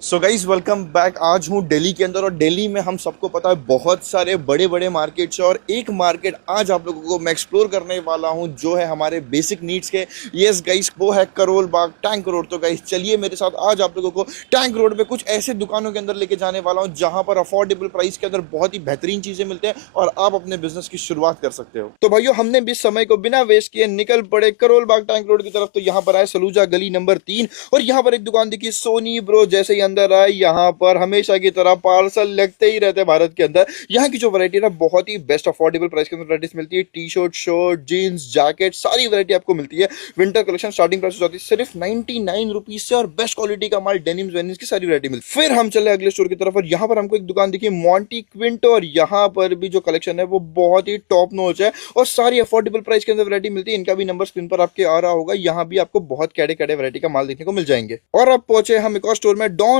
So guys welcome back. आज हूँ दिल्ली के अंदर और दिल्ली में हम सबको पता है बहुत सारे बड़े बड़े मार्केट्स है और एक मार्केट आज आप लोगों को मैं एक्सप्लोर करने वाला हूँ जो है हमारे बेसिक नीड्स के। यस गाइज, वो है करोल बाग टैंक रोड। तो गाइज चलिए मेरे साथ, आज आप लोगों को टैंक रोड पे कुछ ऐसे दुकानों के अंदर लेके जाने वाला हूँ जहाँ पर अफोर्डेबल प्राइस के अंदर बहुत ही बेहतरीन चीजें मिलते हैं और आप अपने बिजनेस की शुरुआत कर सकते हो। तो भाइयों, हमने भी समय को बिना वेस्ट किए निकल पड़े करोल बाग टैंक रोड की तरफ। तो यहाँ पर आए सलूजा गली नंबर 3 और यहाँ पर एक दुकान दिखी सोनी ब्रो। जैसे ही अंदर आए यहाँ पर हमेशा की तरह पार्सल लगते ही रहते हैं भारत के अंदर। यहाँ की जो वैरायटी है ना, बहुत ही बेस्ट अफोर्डेबल प्राइस के अंदर वैराइटीज मिलती है। T shirt, shirt, jeans, jacket, सारी वैरायटी आपको मिलती है। विंटर कलेक्शन स्टार्टिंग प्राइस होती है सिर्फ 99 रुपीज से और बेस्ट क्वालिटी का माल डेनिम्स वेनिम्स की सारी वैरायटी मिलती है। फिर हम चले अगले स्टोर की तरफ और यहाँ पर हमको एक दुकान दिखी मॉन्टी क्विंट और यहाँ पर भी जो कलेक्शन है वो बहुत ही टॉप नॉच है और सारी अफोर्डेबल प्राइस के अंदर वैरायटी मिलती है। इनका भी नंबर स्क्रीन पर आपके आ रहा होगा। यहाँ भी आपको बहुत कैडे कैडे वैरायटी का माल देखने को मिल जाएंगे। और अब पहुंचे हम एक और स्टोर में, डॉन